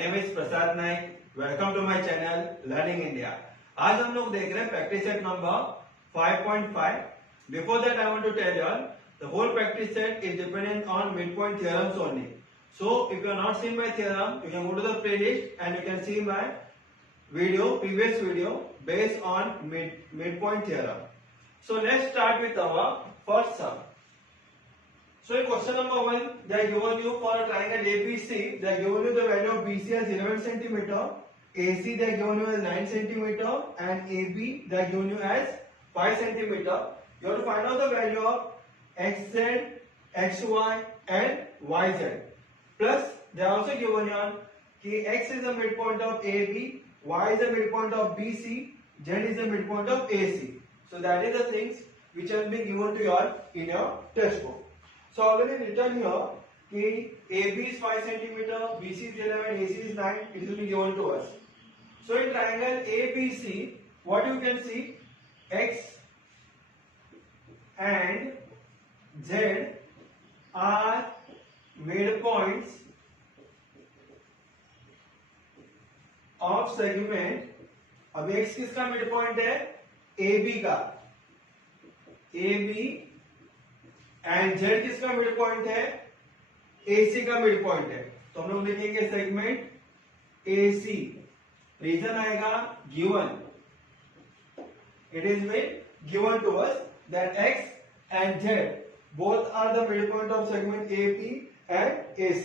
Name is Prasad Naik. Welcome to my channel learning India. आज हम लोग देख रहे हैं practice set number 5.5। Before that I want to tell you all the whole practice set is dependent on mid point theorems only. So if you are not seeing my theorem, you can go to the playlist and you can see my previous video based on midpoint theorem. So let's start with our first sum. So in question number 1, they are given you for a triangle ABC, they are given you the value of BC as 11 centimeter, AC they are given you as 9 centimeter, and AB they are given you as 5 centimeter. You have to find out the value of XZ, XY and YZ. Plus they are also given here कि X is the midpoint of AB, Y is the midpoint of BC, Z is the midpoint of AC. So that is the things which have been given to you all in your textbook. So already written here कि AB is 5 centimeter, BC is 11, AC is 9. It will be given to us. So in triangle ABC, what you can see, X and Z are midpoints of segment. अब X किसका midpoint है? AB का, AB, and Z किसका midpoint है? AC का midpoint है। तो हम लोग लिखेंगे segment AC। रीजन आएगा given, it is been given to us that X and Z both are the midpoint of segment AB and AC.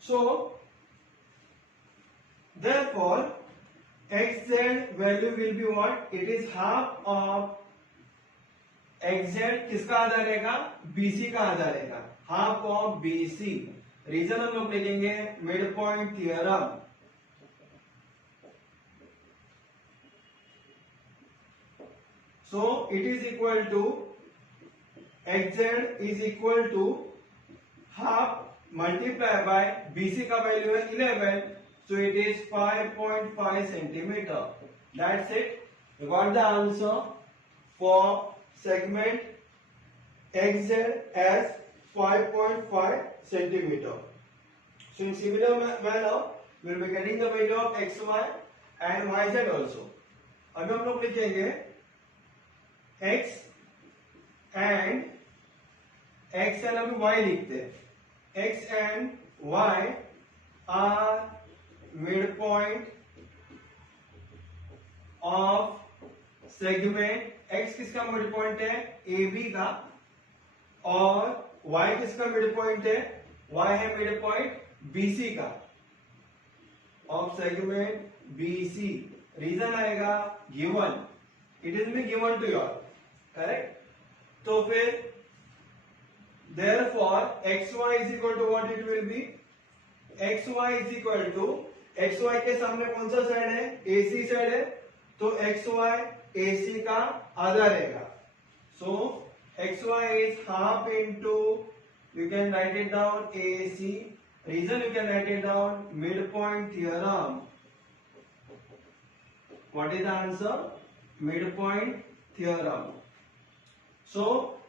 So therefore XZ value will be what? It is half of XZ किसका आधा रहेगा? BC का आधा रहेगा, half of BC। Reason हम लोग लिखेंगे mid point theorem. So it is equal to XZ is equal to half multiply by BC का वैल्यू है 11, so it is 5.5 centimeter. That's it. You got the answer for segment XZ as 5.5 centimeter. So in similar manner, we will be getting the value of XY and YZ also. अभी हम लोग लिखेंगे X and अभी Y लिखते हैं। X and Y are midpoint of segment। X किसका midpoint है? AB का। और Y किसका midpoint है? Y है midpoint BC का of segment BC। रीजन आएगा given, it is been given to you all, correct? तो फिर therefore XY is equal to what it will be? XY is equal to, XY के सामने कौन सा साइड है? AC साइड है, तो XY AC का आधा रहेगा। So XY is half into, you can write it down AC। Reason you can write it down midpoint theorem। What is the answer? Midpoint theorem। So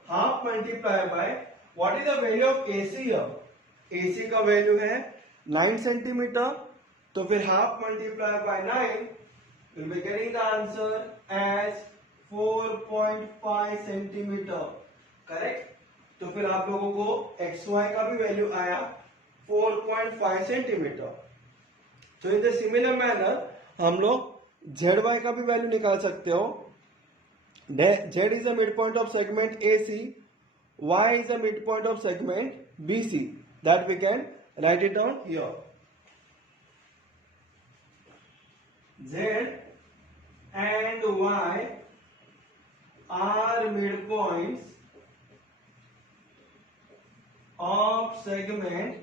half multiply by, what is the value of AC here? AC का value है 9 centimetre, तो फिर half multiply by 9 will be getting the answer as 4.5 centimetre, correct? तो फिर आप लोगों को XY का भी वैल्यू आया 4.5 सेंटीमीटर। तो इन द सिमिलर मैनर हम लोग ZY का भी वैल्यू निकाल सकते हो। Z is the midpoint of segment AC, Y is the midpoint of segment BC, that we can write it down here। Z and Y are midpoints of segment।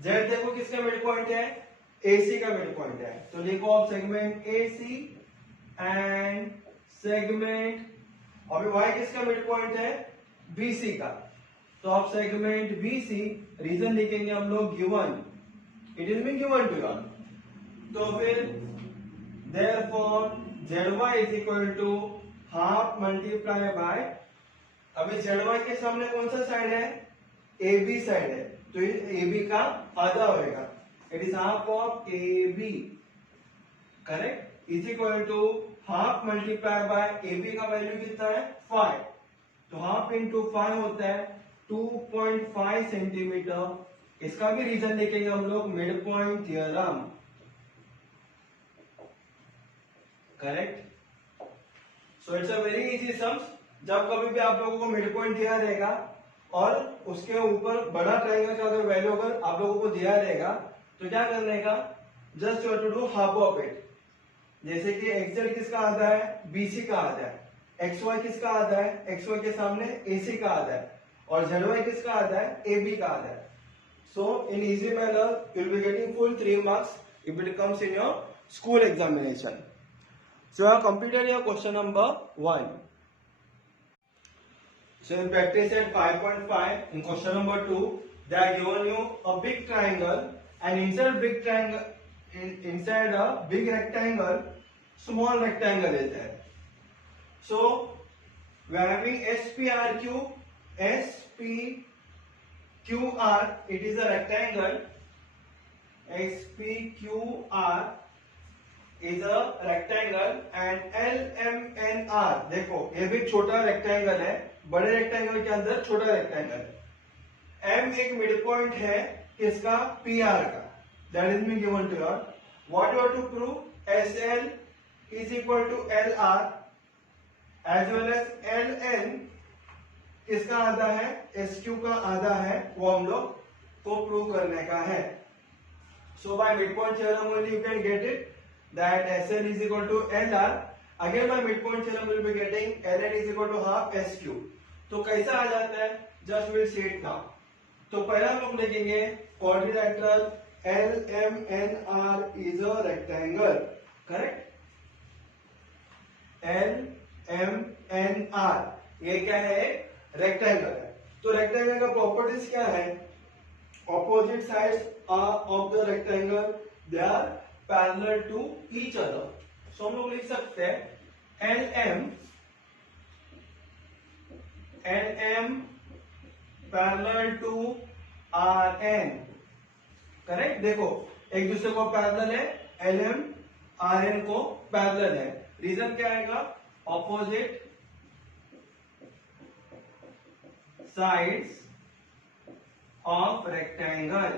Z देखो किसका midpoint है? AC का midpoint है, तो लिखो of segment AC and segment, अभी Y किसका midpoint है? BC का, तो ऑफ segment BC। रीजन लिखेंगे हम लोग given, it is been given to you। तो फिर therefore ZY is equal to half multiply by, अभी ZY के सामने कौन सा साइड है? AB साइड है, तो AB का आधा होएगा। It is half of A B, correct, is equal to half multiply by A B का वैल्यू कितना है 5, तो हाफ इंटू 5 होता है 2.5 सेंटीमीटर। इसका भी रीजन देखेंगे हम लोग, mid point theorem, correct. So it's a very easy sums. जब कभी भी आप लोगों को मिड पॉइंट दिया रहेगा और उसके ऊपर बड़ा ट्रायंगल का अगर वैल्यू अगर आप लोगों को दिया रहेगा तो क्या करने का, just you have to do half of it. जैसे कि एक्सजेड किसका आधा है, बीसी का आधा है, एक्स वाई किसका आधा है, एक्स वाई के सामने एसी का आधा है, और जेड वाई किसका आधा है, ए बी का आधा है। So in easy manner you will be getting full 3 marks if it comes in your school examination. So I have completed your question number 1. So in practice at 5.5, in question number 2, they are given you a big triangle, and inside big triangle, inside a big rectangle, small rectangle is there. So we are having SPRQ, SPQR. It is a rectangle. SPQR is a rectangle and LMNR, देखो ये भी छोटा rectangle है, बड़े rectangle के अंदर छोटा rectangle है। M एक मिड पॉइंट है किसका, PR का, that is been given to your. What you have to prove, SL is equal to LR as well as LN किसका आधा है, SQ का आधा है, वो हम लोग को प्रूव करने का है। So by mid point theorem only you can get it that SL is equal to LR. Again by midpoint theorem we will be getting LN is equal to half SQ. तो कैसा आ जाता है, just we'll see it now. तो पहला हम लोग लिखेंगे quadrilateral LMNR is a rectangle, correct? LMNR ये क्या है, रेक्टेंगल है। तो रेक्टेंगल का प्रॉपर्टीज क्या है, opposite sides of the rectangle they are parallel to each other. So हम लोग लिख सकते हैं LM parallel to RN, correct. देखो एक दूसरे को पैरेलल है, LM RN को पैरेलल है। रीजन क्या आएगा, opposite sides of rectangle,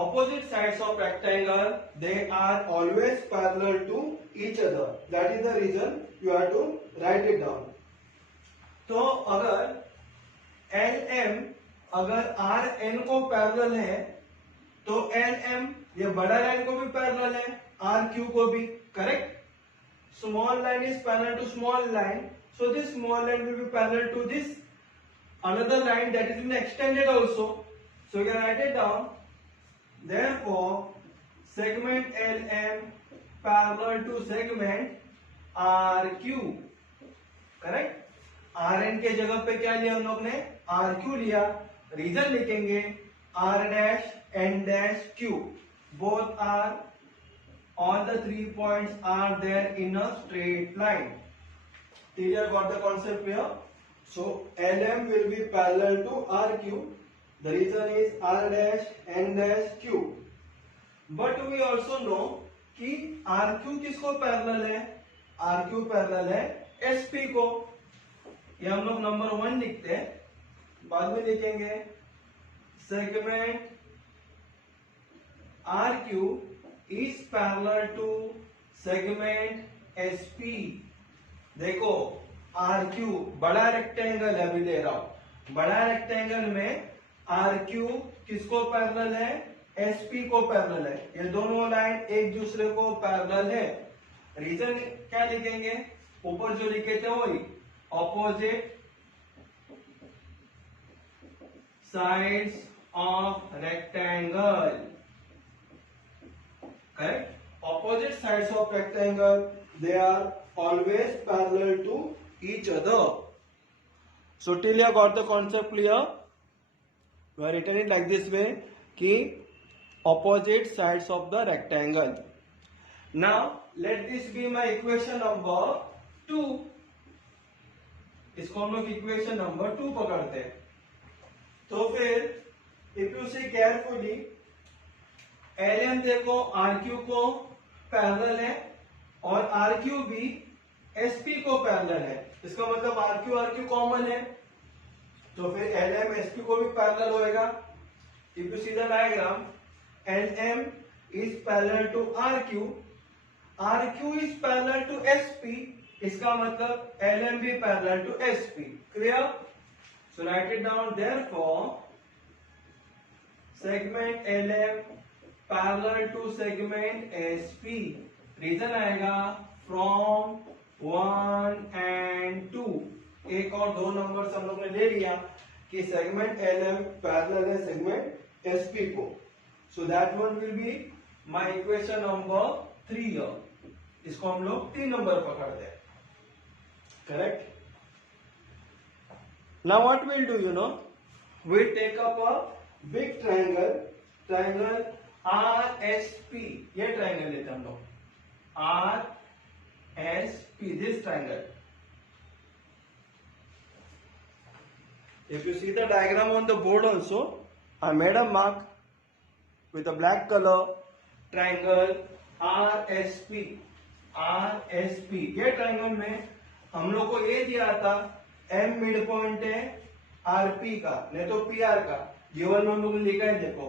opposite sides of rectangle they are always parallel to each other, that is the reason you have to write it down. तो अगर LM अगर RN को parallel है तो LM ये बड़ा लाइन को भी पैरेलल है, RQ को भी, correct. Small line is parallel to small line, so this small line will be parallel to this another line that is been extended also, so you can write it down. Therefore, segment LM parallel to segment RQ, correct? RN के जगह पे क्या लिया हम लोग ने, RQ लिया। Reason लिखेंगे R dash N dash Q, both are, all the 3 points are there in a straight line. Clear, got the concept here? So LM will be parallel to RQ. The reason is R dash N dash Q. But we also know कि RQ किसको parallel है, RQ parallel है SP को। ये हम लोग number 1 लिखते हैं, बाद में लिखेंगे segment RQ is parallel to segment SP। देखो RQ बड़ा रेक्टेंगल है, अभी ले रहा हूं, बड़ा रेक्टेंगल में RQ किसको पैरेलल है, SP को पैरेलल है। ये दोनों लाइन एक दूसरे को पैरेलल है। रीजन क्या लिखेंगे, ऊपर जो लिखे थे वही, opposite sides of rectangle, correct. Opposite sides of rectangle they are always parallel to each other. So till you got the concept clear, we are written it like this way कि opposite sides of the rectangle. Now let this be my equation number 2. इसको हम लोग equation number 2 पकड़ते हैं। तो फिर if you see carefully, LM देखो RQ को पैरेलल है और RQ भी SP को पैरेलल है। इसका मतलब RQ कॉमन है, तो फिर LM SP को भी पैरेलल होएगा। If you see the diagram, LM is parallel to RQ is parallel to SP, इसका मतलब LM भी parallel to SP। Clear? So write it down. Therefore, segment LM parallel to segment SP, reason आएगा from 1 and 2। एक और दो number हम लोग ने ले लिया कि सेगमेंट LM पैरेलल है सेगमेंट SP को, so that one will be my equation number 3 here। इसको हम लोग 3 नंबर पकड़ते हैं, correct. Now what we'll do, we'll take up a big triangle RSP। ये ट्राइंगल लेते हैं हम लोग, RSP, this triangle। If you see the diagram on the board also, I made a mark with a black color, triangle RSP। ये triangle में हम लोग को ये दिया था, M मिड पॉइंट है RP का, नहीं तो PR का। गिवन में हम लोग ने लिखा है, देखो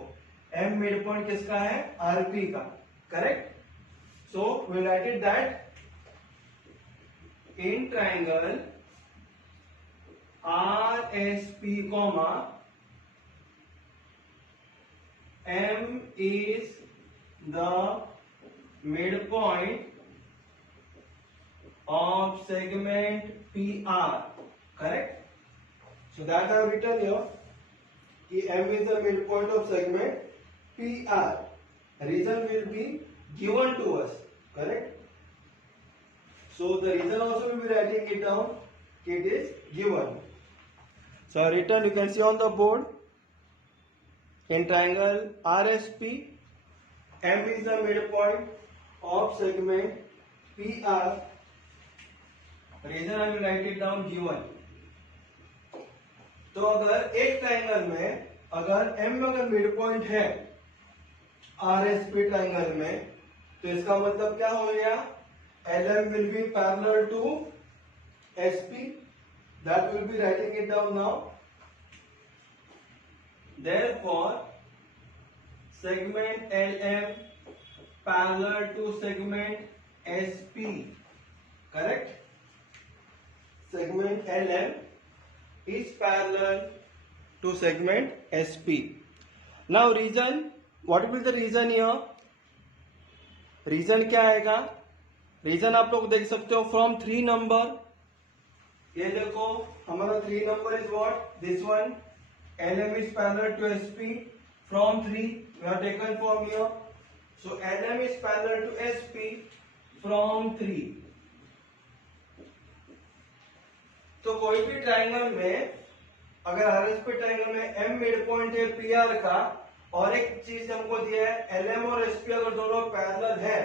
M मिड पॉइंट किसका है, RP का, correct. So we write it that in triangle RSP, M is the midpoint of segment PR, correct? So that I have written here, कि M is the midpoint of segment PR. Reason will be given to us, correct? So the reason also will be writing it down, it is given. So written, you can see on the board, in triangle RSP, M is the midpoint of segment PR। Reason I will write it down, given। तो अगर एक triangle में अगर M अगर mid point है RSP triangle में, तो इसका मतलब क्या हो गया, LM will be parallel to SP। That will be writing it down now। Therefore, segment LM parallel to segment SP, correct? Segment LM is parallel to segment SP। Now reason, what will be the reason here? Reason क्या आएगा, reason आप लोग देख सकते हो from 3 number. ये देखो हमारा 3 number is what, this one, LM is parallel to SP from 3, we have taken from here। So LM is parallel to SP from 3। तो कोई भी ट्राइंगल में अगर RSP ट्राइंगल में M मिड पॉइंट है PR का, और एक चीज हमको दिया है LM और SP अगर दोनों पैरेलल है,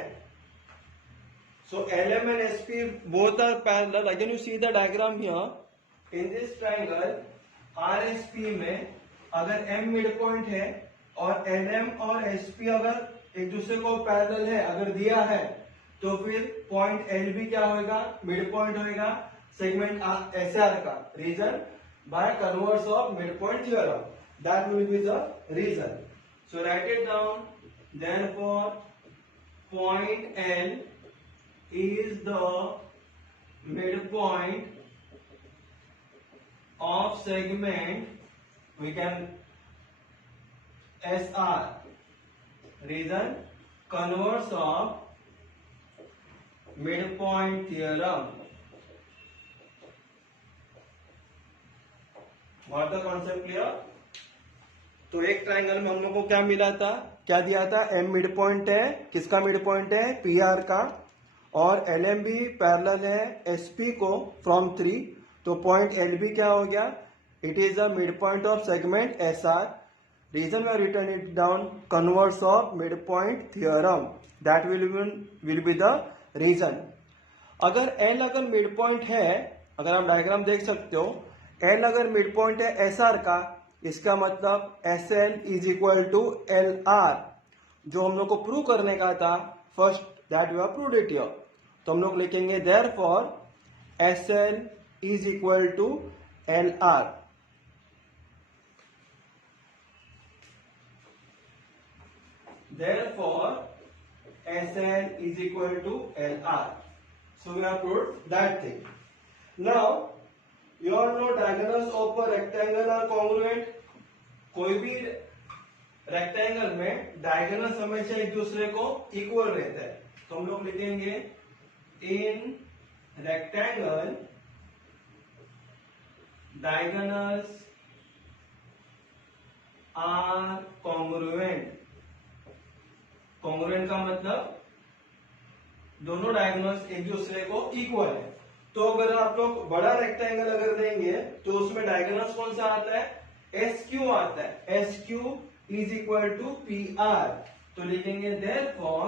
so LM and SP both are parallel। Again you see the diagram here, in this triangle RSP में अगर M मिड पॉइंट है और LM और SP अगर एक दूसरे को पैरेलल है अगर दिया है, तो फिर पॉइंट LB क्या होगा, मिड पॉइंट होगा सेगमेंट SR का। Reason, by converse of mid point theorem, that will be the reason. So write it down. Therefore point L is the midpoint of segment, we can SR। Reason, converse of midpoint theorem। What the concept clear? तो एक triangle में हम लोग को क्या मिला था, क्या दिया था, M मिड पॉइंट है, किसका मिड पॉइंट है, PR का, और LM भी पैरेलल है SP को फ्रॉम 3। तो पॉइंट LB क्या हो गया, it is the mid point of segment SR। Reason we return it down, converse of mid point theorem, that will be the reason. अगर L अगर मिड पॉइंट है, अगर आप डायग्राम देख सकते हो, L अगर मिड पॉइंट है SR का, इसका मतलब S L is equal to L R, जो हम लोग को प्रूव करने का था first, that we have proved it here. तो हम लोग लिखेंगे therefore S L is equal to L R. Therefore, SL is equal to LR. So we have proved that thing. Now, you all know diagonals of a rectangle are congruent. कोई भी rectangle में diagonals हमेशा एक दूसरे को equal रहता है। तो हम लोग लिखेंगे in rectangle diagonals are congruent. Congruent का मतलब दोनों डायगोनल्स एक दूसरे को इक्वल है। तो अगर आप लोग बड़ा रेक्टेंगल अगर देंगे तो उसमें डायगोनल्स कौन सा आता है, एस क्यू आता है। S Q is equal to P R. तो लिखेंगे therefore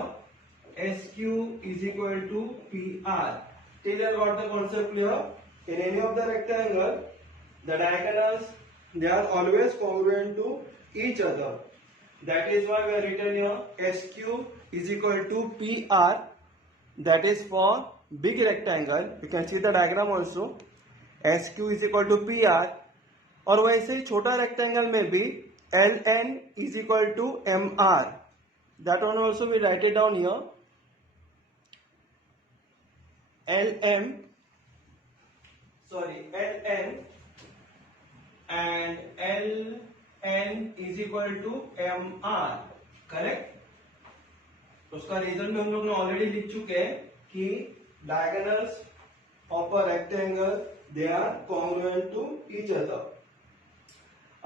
S Q is equal to P R. Till you got the concept clear? In any of the rectangle the diagonals they are always congruent to each other. That is why we are written here SQ is equal to PR. That is for big rectangle. You can see the diagram also. SQ is equal to PR. और वैसे ही छोटा rectangle में भी LN is equal to MR. That one also we write it down here. LN and LN is equal to MR, correct. उसका reason भी हम लोग ने ऑलरेडी लिख चुके हैं कि diagonals of a rectangle they are congruent to each other.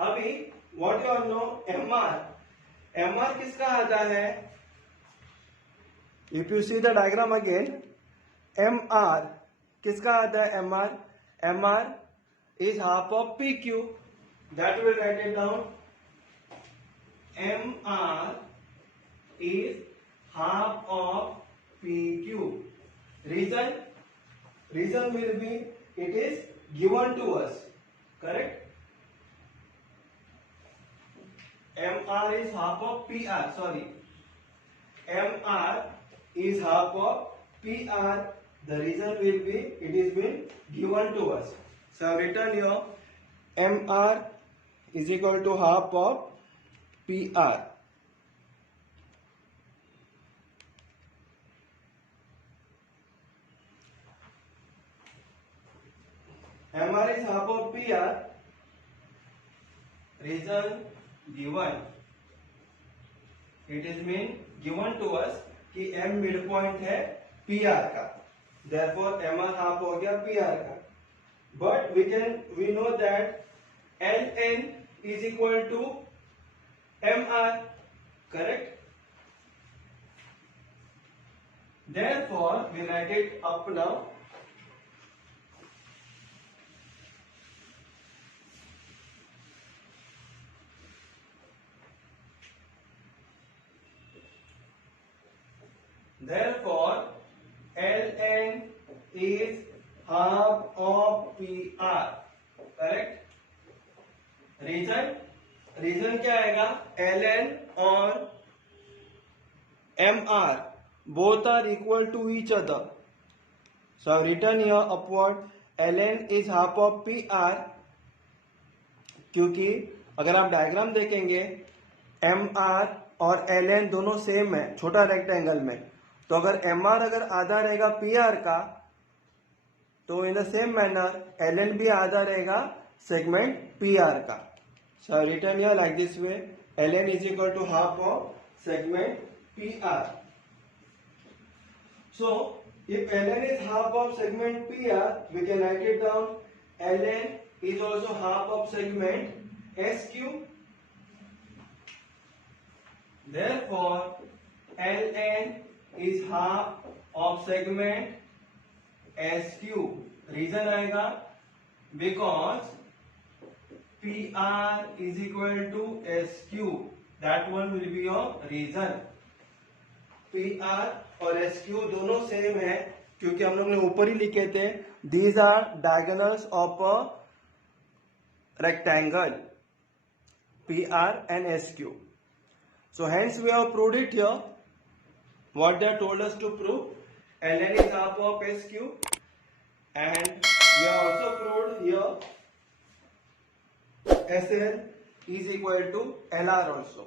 अभी what you all know MR। MR किसका आता है? If you see the diagram again, MR किसका आता है? MR is half of PQ. That will write it down. MR is half of PQ. Reason will be it is given to us, correct? MR is half of PR. MR is half of PR. The reason will be it is been given to us. So I have written here MR is equal to half of PR. MR is half of PR. Reason given. It is mean given to us कि M mid point है PR का, therefore MR half हो गया PR का। But we know that LN is equal to MR, correct? Therefore, we write it up now. Therefore, LN is half of PR, correct? Reason क्या आएगा? LN और MR both are equal to each other. So I've written here upward LN is half of PR, क्योंकि अगर आप diagram देखेंगे MR और LN दोनों same है छोटा रेक्टेंगल में, तो अगर MR अगर आधा रहेगा PR का तो in the same manner LN भी आधा रहेगा सेगमेंट PR का। So I written here like this way, LN is equal to half of segment PR. So if LN is half of segment PR, we can write it down. LN is also half of segment SQ. Therefore, LN is half of segment SQ. Reason आएगा because PR is equal to SQ. That one will be your reason. PR और SQ दोनों same है क्योंकि हम लोग ने ऊपर ही लिखे थे these are diagonals of a rectangle. PR and SQ. So hence we have proved it here. What they told us to prove, ln is half of SQ, and we have also proved here SL is equal to LR also.